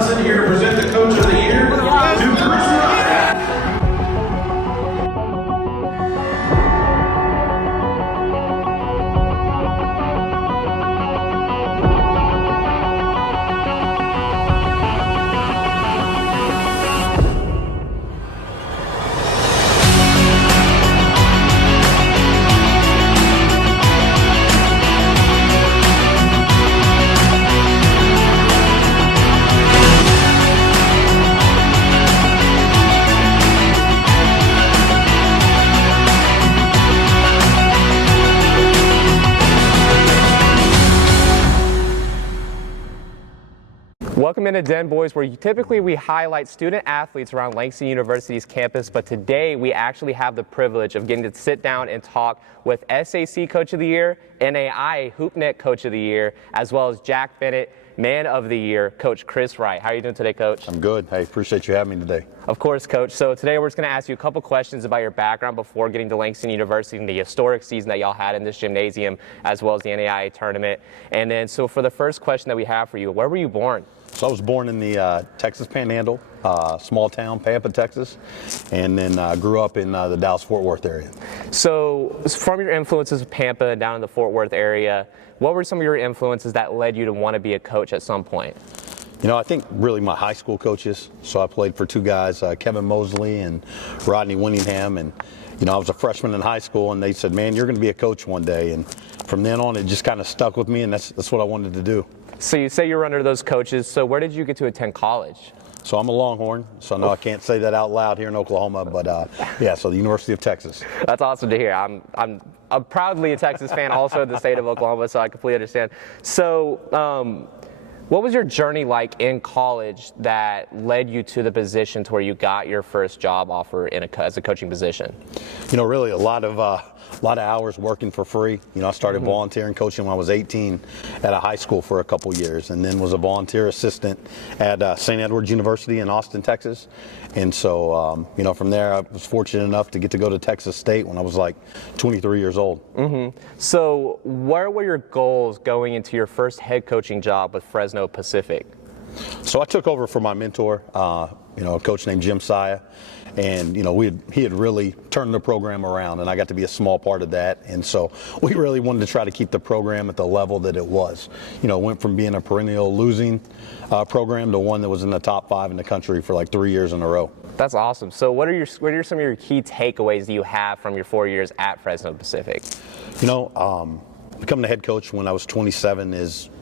Johnson here to present the Coach of the Year to Chris Wright. Welcome into Den Boys, where typically we highlight student athletes around Langston University's campus, but today we actually have the privilege of getting to sit down and talk with SAC Coach of the Year, NAIA HoopNet Coach of the Year, as well as Jack Bennett Man of the Year, Coach Chris Wright. How are you doing today, Coach? I'm good. Hey, appreciate you having me today. Of course, Coach. So today we're just going to ask you a couple questions about your background before getting to Langston University and the historic season that y'all had in this gymnasium, as well as the NAIA tournament. And then, so for the first question that we have for you, where were you born? So I was born in the Texas Panhandle, small town, Pampa, Texas, and then grew up in the Dallas-Fort Worth area. So from your influences of Pampa and down in the Fort Worth area, what were some of your influences that led you to want to be a coach at some point? You know, I think really my high school coaches. So I played for two guys, Kevin Mosley and Rodney Winningham, and you know, I was a freshman in high school, and they said, "Man, you're going to be a coach one day." And from then on, it just kind of stuck with me, and that's what I wanted to do. So you say you were under those coaches. So where did you get to attend college? So I'm a Longhorn, so no, I can't say that out loud here in Oklahoma, but yeah, so the University of Texas. That's awesome to hear. I'm proudly a Texas fan, also in the state of Oklahoma, so I completely understand. So what was your journey like in college that led you to the position to where you got your first job offer as a coaching position? You know, really a lot of hours working for free. You know, I started volunteering coaching when I was 18 at a high school for a couple years, and then was a volunteer assistant at St. Edward's University in Austin, Texas. And so, you know, from there I was fortunate enough to get to go to Texas State when I was like 23 years old. So where were your goals going into your first head coaching job with Fresno Pacific? So I took over for my mentor, you know, a coach named Jim Saya, and you know, he had really turned the program around, and I got to be a small part of that. And so we really wanted to try to keep the program at the level that it was. You know, it went from being a perennial losing program to one that was in the top 5 in the country for like 3 years in a row. That's awesome. So what are some of your key takeaways that you have from your 4 years at Fresno Pacific? You know, becoming the head coach when I was 27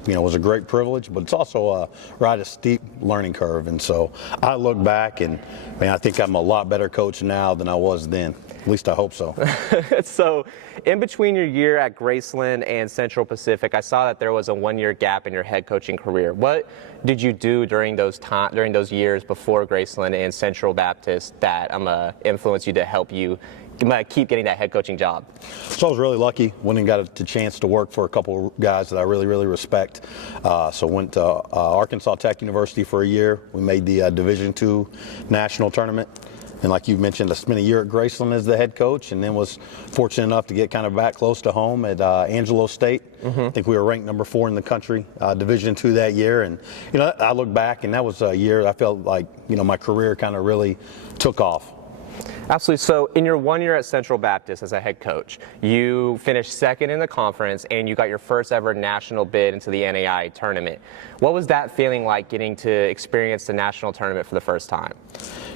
was a great privilege, but it's also a steep learning curve. And so I look back and, man, I think I'm a lot better coach now than I was then. At least I hope so. So in between your year at Graceland and Central Pacific, I saw that there was a 1-year gap in your head coaching career. What did you do during those years before Graceland and Central Baptist that influenced you to help you keep getting that head coaching job? So I was really lucky when I got a chance to work for a couple of guys that I really, really respect. So went to Arkansas Tech University for a year. We made the Division II National Tournament. And like you mentioned, I spent a year at Graceland as the head coach, and then was fortunate enough to get kind of back close to home at Angelo State. I think we were ranked number 4 in the country, Division II that year. And, you know, I look back, and that was a year I felt like, you know, my career kind of really took off. Absolutely. So in your 1 year at Central Baptist as a head coach, you finished 2nd in the conference and you got your first ever national bid into the NAIA tournament. What was that feeling like, getting to experience the national tournament for the first time?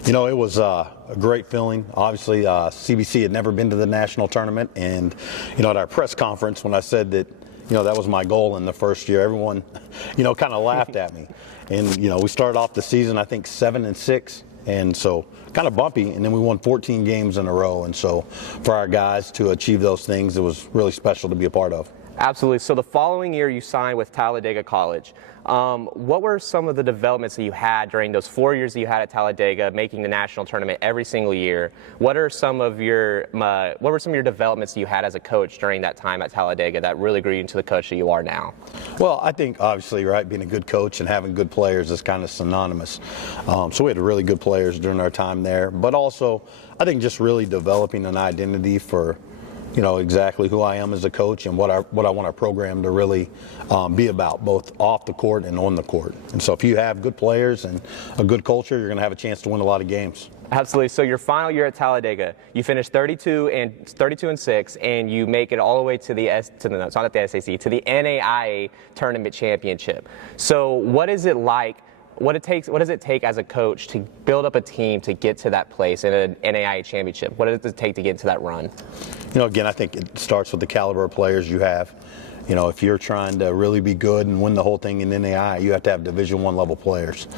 You know, it was a great feeling. Obviously, CBC had never been to the national tournament, and, you know, at our press conference when I said that, you know, that was my goal in the first year, everyone, you know, kind of laughed at me. And, you know, we started off the season, I think, 7-6. And so kind of bumpy, and then we won 14 games in a row. And so for our guys to achieve those things, it was really special to be a part of. Absolutely. So the following year you signed with Talladega College. What were some of the developments that you had during those 4 years that you had at Talladega, making the national tournament every single year? What were some of your developments that you had as a coach during that time at Talladega that really grew you into the coach that you are now? Well, I think obviously, right, being a good coach and having good players is kind of synonymous. So we had really good players during our time there, but also I think just really developing an identity for exactly who I am as a coach and what I want our program to really be about, both off the court and on the court. And so if you have good players and a good culture, you're going to have a chance to win a lot of games. Absolutely. So your final year at Talladega, you finished 32-6, and you make it all the way to it's not at the SAC, to the NAIA Tournament Championship. So what is it like? What does it take as a coach to build up a team to get to that place in an NAIA championship? What does it take to get to that run? Again, I think it starts with the caliber of players you have. If you're trying to really be good and win the whole thing in NAIA, you have to have Division I level players.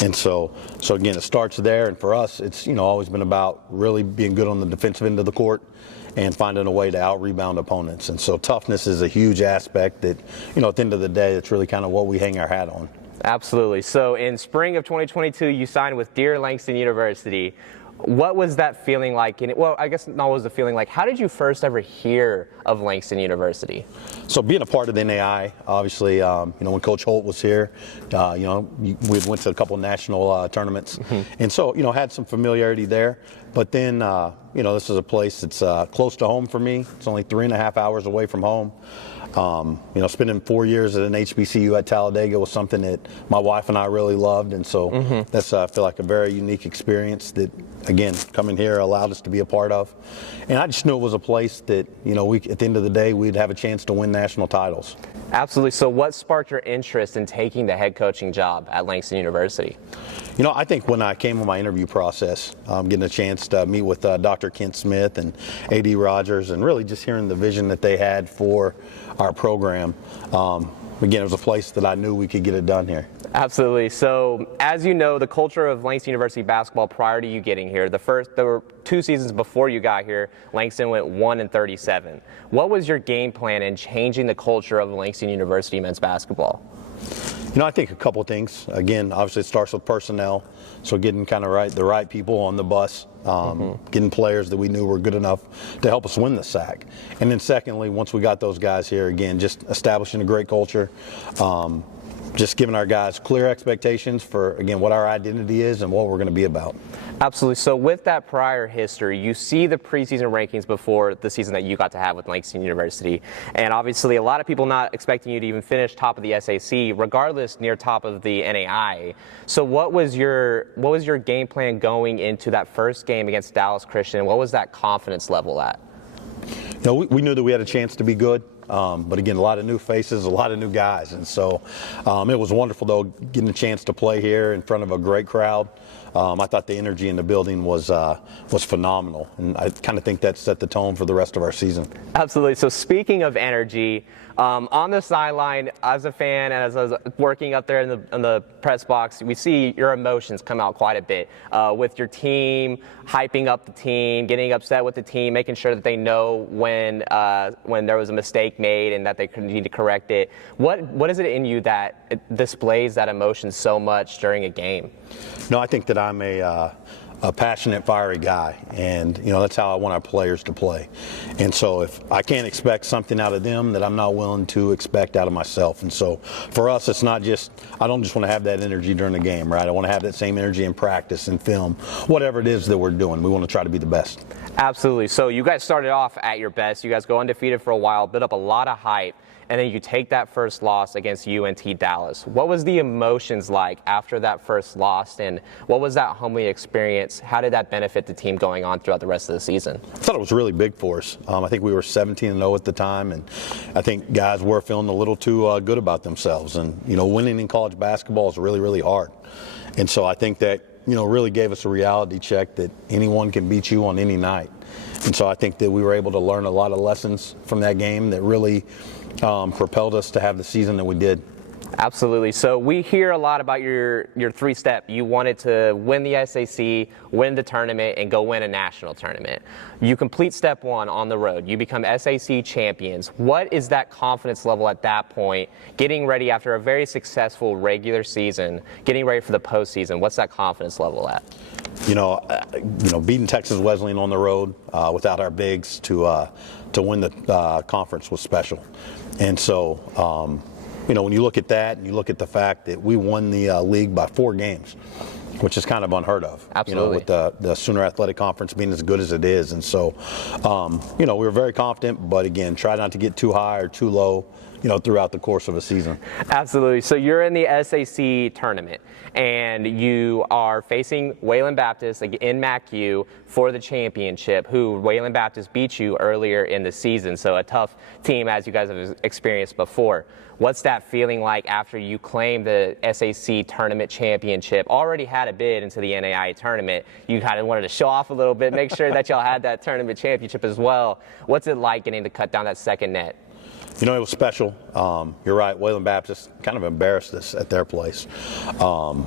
And so again, it starts there. And for us, it's always been about really being good on the defensive end of the court and finding a way to out-rebound opponents. And so toughness is a huge aspect that, at the end of the day, it's really kind of what we hang our hat on. Absolutely. So in spring of 2022, you signed with Dear Langston University. What was that feeling like? Well, I guess not what was the feeling like. How did you first ever hear of Langston University? So being a part of the NAIA, obviously, when Coach Holt was here, we went to a couple of national tournaments. And so, had some familiarity there. But then, this is a place that's close to home for me. It's only 3.5 hours away from home. Spending 4 years at an HBCU at Talladega was something that my wife and I really loved, and so that's I feel like a very unique experience that, again, coming here allowed us to be a part of. And I just knew it was a place that we at the end of the day we'd have a chance to win national titles. Absolutely. So what sparked your interest in taking the head coaching job at Langston University? I think when I came on my interview process, getting a chance to meet with Dr. Kent Smith and A.D. Rogers, and really just hearing the vision that they had for our program, again, it was a place that I knew we could get it done here. Absolutely. So, as you know, the culture of Langston University basketball prior to you getting here, there were 2 seasons before you got here, Langston went 1-37. What was your game plan in changing the culture of Langston University men's basketball? I think a couple of things. Again, obviously it starts with personnel, so getting kind of the right people on the bus, getting players that we knew were good enough to help us win the SAC. And then secondly, once we got those guys here, again, just establishing a great culture, just giving our guys clear expectations for, again, what our identity is and what we're going to be about. Absolutely. So with that prior history, you see the preseason rankings before the season that you got to have with Langston University. And obviously a lot of people not expecting you to even finish top of the SAC, regardless near top of the NAIA. So what was your game plan going into that first game against Dallas Christian? What was that confidence level at? We knew that we had a chance to be good. But again, a lot of new faces, a lot of new guys. And so it was wonderful, though, getting a chance to play here in front of a great crowd. I thought the energy in the building was phenomenal. And I kind of think that set the tone for the rest of our season. Absolutely. So speaking of energy, on the sideline, as a fan and as I was working up there in the press box, we see your emotions come out quite a bit with your team, hyping up the team, getting upset with the team, making sure that they know when there was a mistake made and that they need to correct it. What is it in you that displays that emotion so much during a game? I think that I'm a passionate, fiery guy, and that's how I want our players to play. And so if I can't expect something out of them that I'm not willing to expect out of myself. And so for us, it's not just, I don't just want to have that energy during the game, right? I want to have that same energy in practice and film, whatever it is that we're doing. We want to try to be the best. Absolutely. So you guys started off at your best. You guys go undefeated for a while, build up a lot of hype, and then you take that first loss against UNT Dallas. What was the emotions like after that first loss, and what was that humbling experience? How did that benefit the team going on throughout the rest of the season? I thought it was really big for us. I think we were 17-0 at the time, and I think guys were feeling a little too good about themselves. And, winning in college basketball is really, really hard. And so I think that, really gave us a reality check that anyone can beat you on any night. And so I think that we were able to learn a lot of lessons from that game that really propelled us to have the season that we did. Absolutely. So we hear a lot about your 3-step. You wanted to win the SAC, win the tournament, and go win a national tournament. You complete step 1 on the road. You become SAC champions. What is that confidence level at that point, getting ready after a very successful regular season, getting ready for the postseason? What's that confidence level at? Beating Texas Wesleyan on the road without our bigs to win the conference was special. And so, when you look at that and you look at the fact that we won the league by 4 games, which is kind of unheard of. Absolutely. With the Sooner Athletic Conference being as good as it is. And so, we were very confident, but again, try not to get too high or too low, throughout the course of a season. Absolutely. So you're in the SAC tournament, and you are facing Wayland Baptist in MACU for the championship, who Wayland Baptist beat you earlier in the season. So a tough team, as you guys have experienced before. What's that feeling like after you claim the SAC tournament championship? Already had a bid into the NAIA tournament. You kind of wanted to show off a little bit, make sure that y'all had that tournament championship as well. What's it like getting to cut down that second net? It was special. You're right. Wayland Baptist kind of embarrassed us at their place. Hung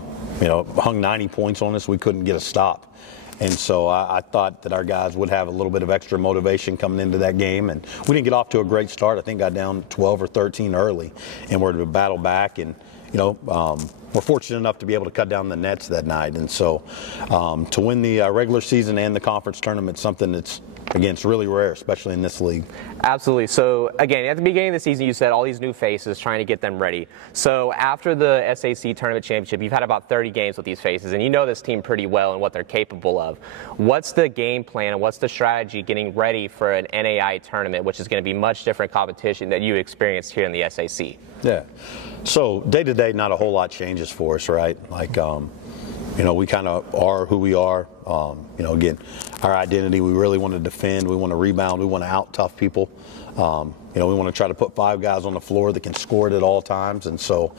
90 points on us. We couldn't get a stop. And so I thought that our guys would have a little bit of extra motivation coming into that game. And we didn't get off to a great start. I think got down 12 or 13 early, and we're to battle back. And, we're fortunate enough to be able to cut down the nets that night. And so to win the regular season and the conference tournament, something that's, again, it's really rare, especially in this league. Absolutely. So, again, at the beginning of the season, you said all these new faces, trying to get them ready. So, after the SAC Tournament Championship, you've had about 30 games with these faces, and you know this team pretty well and what they're capable of. What's the game plan and what's the strategy getting ready for an NAIA tournament, which is going to be much different competition that you experienced here in the SAC? Yeah. So, day-to-day, not a whole lot changes for us, right? Like, we kind of are who we are. Again, our identity, we really want to defend, we want to rebound, we want to out-tough people. We want to try to put 5 guys on the floor that can score it at all times. And so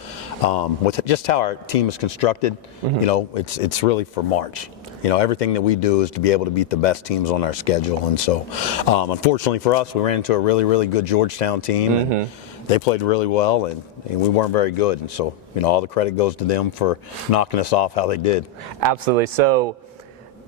with just how our team is constructed, it's really for March. Everything that we do is to be able to beat the best teams on our schedule. And so, unfortunately for us, we ran into a really, really good Georgetown team. And they played really well, and we weren't very good. And so, all the credit goes to them for knocking us off how they did. Absolutely. So,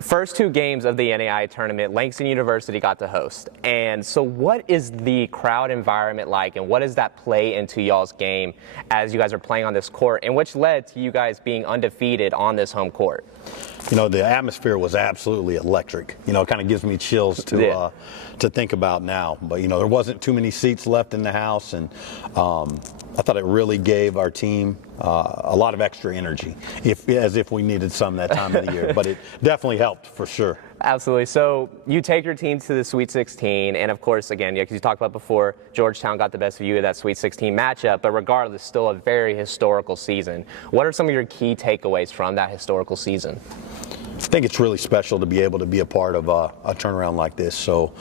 first 2 games of the NAIA tournament, Langston University got to host. And so what is the crowd environment like, and what does that play into y'all's game as you guys are playing on this court, and which led to you guys being undefeated on this home court? The atmosphere was absolutely electric. It kind of gives me chills to think about now. But, there wasn't too many seats left in the house, and I thought it really gave our team a lot of extra energy, as if we needed some that time of the year. But it definitely helped for sure. Absolutely. So you take your team to the Sweet 16, and of course, again, because you talked about before, Georgetown got the best of you in that Sweet 16 matchup, but regardless, still a very historical season. What are some of your key takeaways from that historical season? I think it's really special to be able to be a part of a turnaround like this. So,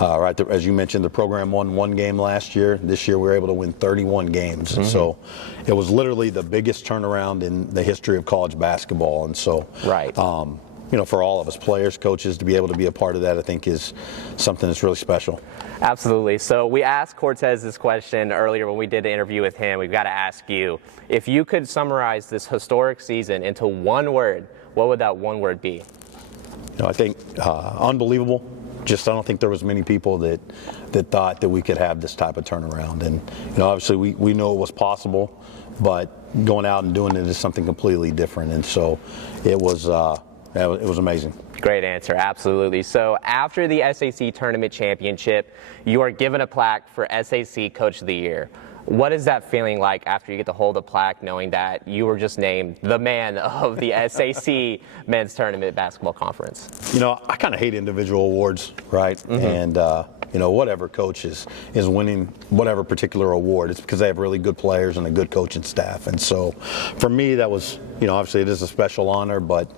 as you mentioned, the program won 1 game last year. This year we were able to win 31 games. And so it was literally the biggest turnaround in the history of college basketball. And so, for all of us, players, coaches, to be able to be a part of that, I think is something that's really special. Absolutely. So we asked Cortez this question earlier when we did the interview with him. We've got to ask you, if you could summarize this historic season into one word, what would that one word be? I think unbelievable. I don't think there was many people that thought that we could have this type of turnaround. And obviously we know it was possible, but going out and doing it is something completely different. And so it was amazing. Great answer, absolutely. So after the SAC Tournament Championship, you are given a plaque for SAC Coach of the Year. What is that feeling like after you get to hold a plaque, knowing that you were just named the man of the SAC Men's Tournament Basketball Conference? I kind of hate individual awards, right? And whatever coach is winning whatever particular award, it's because they have really good players and a good coaching staff. And so for me, that was, obviously it is a special honor, but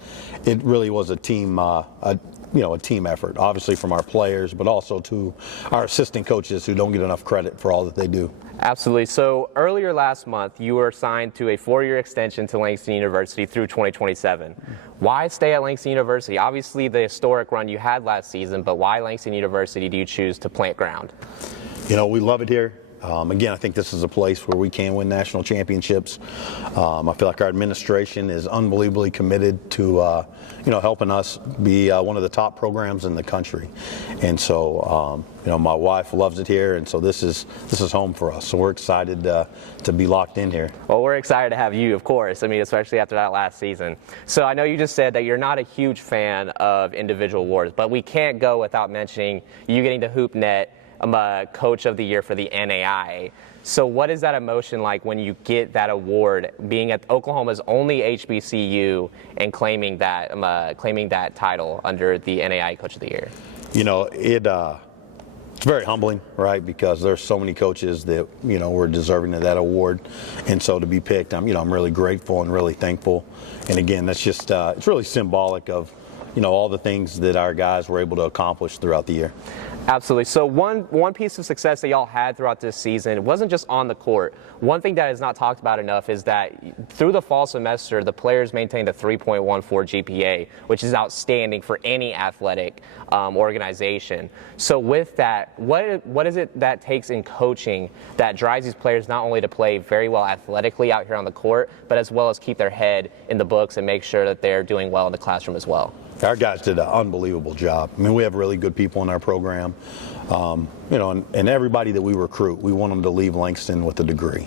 it really was a team a team effort, obviously from our players, but also to our assistant coaches who don't get enough credit for all that they do. Absolutely. So earlier last month, you were signed to a 4-year extension to Langston University through 2027. Why stay at Langston University? Obviously the historic run you had last season, but why Langston University do you choose to plant ground? We love it here. Again, I think this is a place where we can win national championships. I feel like our administration is unbelievably committed to, helping us be one of the top programs in the country. And so, my wife loves it here, and so this is home for us. So we're excited to be locked in here. Well, we're excited to have you, of course. Especially after that last season. So I know you just said that you're not a huge fan of individual awards, but we can't go without mentioning you getting to hoop net Coach of the Year for the NAIA. So what is that emotion like when you get that award, being at Oklahoma's only HBCU and claiming that title under the NAIA Coach of the Year? You know, it's very humbling, right? Because there's so many coaches that, you know, were deserving of that award. And so to be picked, I'm really grateful and really thankful. And again, that's just, it's really symbolic of, you know, all the things that our guys were able to accomplish throughout the year. Absolutely. So one piece of success that y'all had throughout this season, it wasn't just on the court. One thing that is not talked about enough is that through the fall semester, the players maintained a 3.14 GPA, which is outstanding for any athletic organization. So with that, what is it that takes in coaching that drives these players not only to play very well athletically out here on the court, but as well as keep their head in the books and make sure that they're doing well in the classroom as well? Our guys did an unbelievable job. I mean, we have really good people in our program. You know, and everybody that we recruit, we want them to leave Langston with a degree.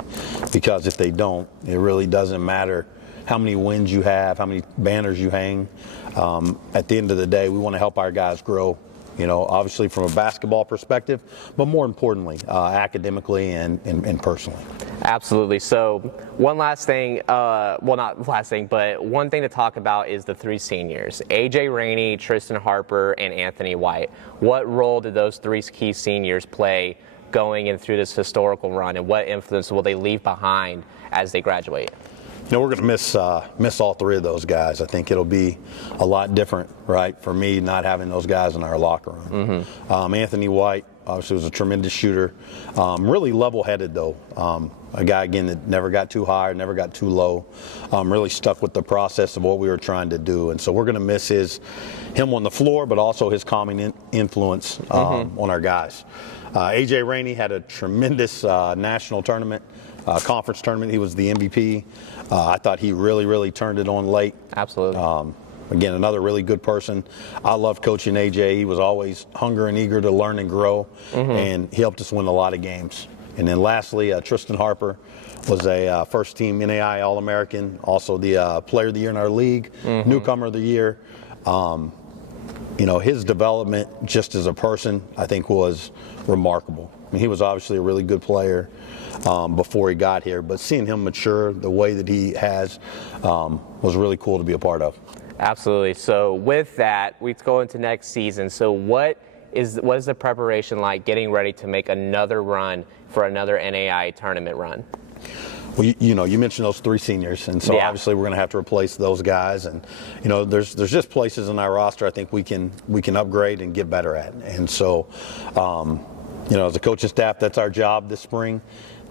Because if they don't, it really doesn't matter how many wins you have, how many banners you hang. At the end of the day, we want to help our guys grow, you know, obviously from a basketball perspective, but more importantly, academically and personally. Absolutely. So one last thing, well, not last thing, but one thing to talk about is the three seniors, AJ Rainey, Tristan Harper, and Anthony White. What role did those three key seniors play going in through this historical run, and what influence will they leave behind as they graduate? You know, we're going to miss all three of those guys. I think it'll be a lot different, right, for me not having those guys in our locker room. Mm-hmm. Anthony White obviously was a tremendous shooter, really level-headed though. A guy, again, that never got too high, never got too low, really stuck with the process of what we were trying to do. And so we're going to miss him on the floor, but also his calming influence on our guys. AJ Rainey had a tremendous national tournament. Conference tournament. He was the MVP. I thought he really turned it on late. Absolutely. Again, another really good person. I love coaching AJ. He was always hungry and eager to learn and grow, and he helped us win a lot of games. And then lastly, Tristan Harper was a first-team NAIA All-American, also the Player of the Year in our league, Newcomer of the Year. You know, his development just as a person, I think, was remarkable. I mean, he was obviously a really good player before he got here, but seeing him mature the way that he has was really cool to be a part of. Absolutely. So with that, we go into next season. So what is the preparation like getting ready to make another run for another NAIA tournament run? Well, you know, you mentioned those three seniors, and so obviously we're going to have to replace those guys. And you know, there's just places in our roster I think we can upgrade and get better at. And so, you know, as a coaching staff, that's our job this spring,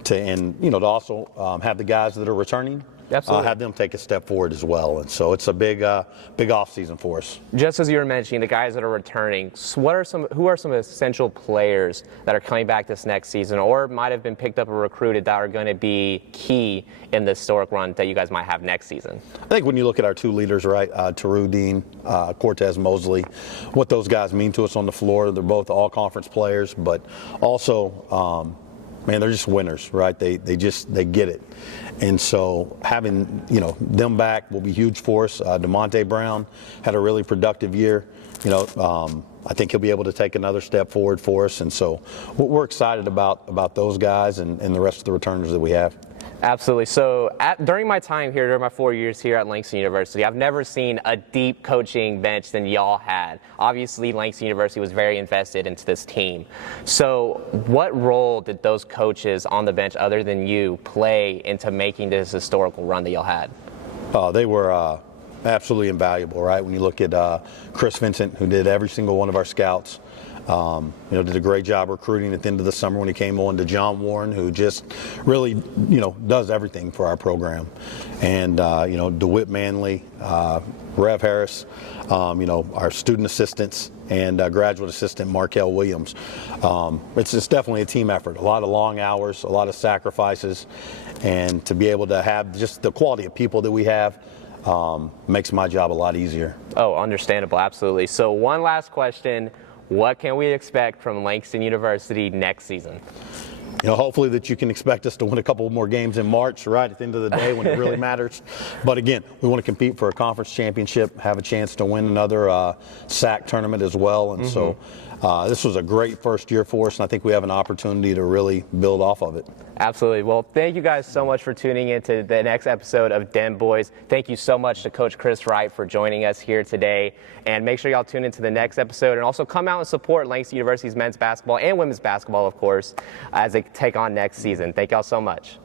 to also have the guys that are returning. Absolutely. Have them take a step forward as well. And so it's a big off season for us. Just as you were mentioning, the guys that are returning, who are some essential players that are coming back this next season, or might have been picked up or recruited, that are going to be key in the historic run that you guys might have next season? I think when you look at our two leaders, right, Taru Dean, Cortez Mosley, what those guys mean to us on the floor, they're both all conference players, but also, man, they're just winners, right? They get it. And so having, you know, them back will be huge for us. DeMonte Brown had a really productive year. You know, I think he'll be able to take another step forward for us. And so we're excited about those guys and the rest of the returners that we have. Absolutely. So during my time here, during my 4 years here at Langston University, I've never seen a deep coaching bench than y'all had. Obviously, Langston University was very invested into this team. So what role did those coaches on the bench, other than you, play into making this historical run that y'all had? They were absolutely invaluable, right? When you look at Chris Vincent, who did every single one of our scouts, you know, did a great job recruiting at the end of the summer when he came on, to John Warren, who just really, you know, does everything for our program. And, you know, DeWitt Manley, Rev Harris, you know, our student assistants, and graduate assistant Markel Williams. It's definitely a team effort. A lot of long hours, a lot of sacrifices, and to be able to have just the quality of people that we have makes my job a lot easier. Oh, understandable. Absolutely. So one last question. What can we expect from Langston University next season? You know, hopefully that you can expect us to win a couple more games in March, right at the end of the day when it really matters. But again, we want to compete for a conference championship, have a chance to win another SAC tournament as well. And so, this was a great first year for us, and I think we have an opportunity to really build off of it. Absolutely. Well, thank you guys so much for tuning in to the next episode of Den Boys. Thank you so much to Coach Chris Wright for joining us here today. And make sure y'all tune into the next episode, and also come out and support Langston University's men's basketball and women's basketball, of course, as they take on next season. Thank y'all so much.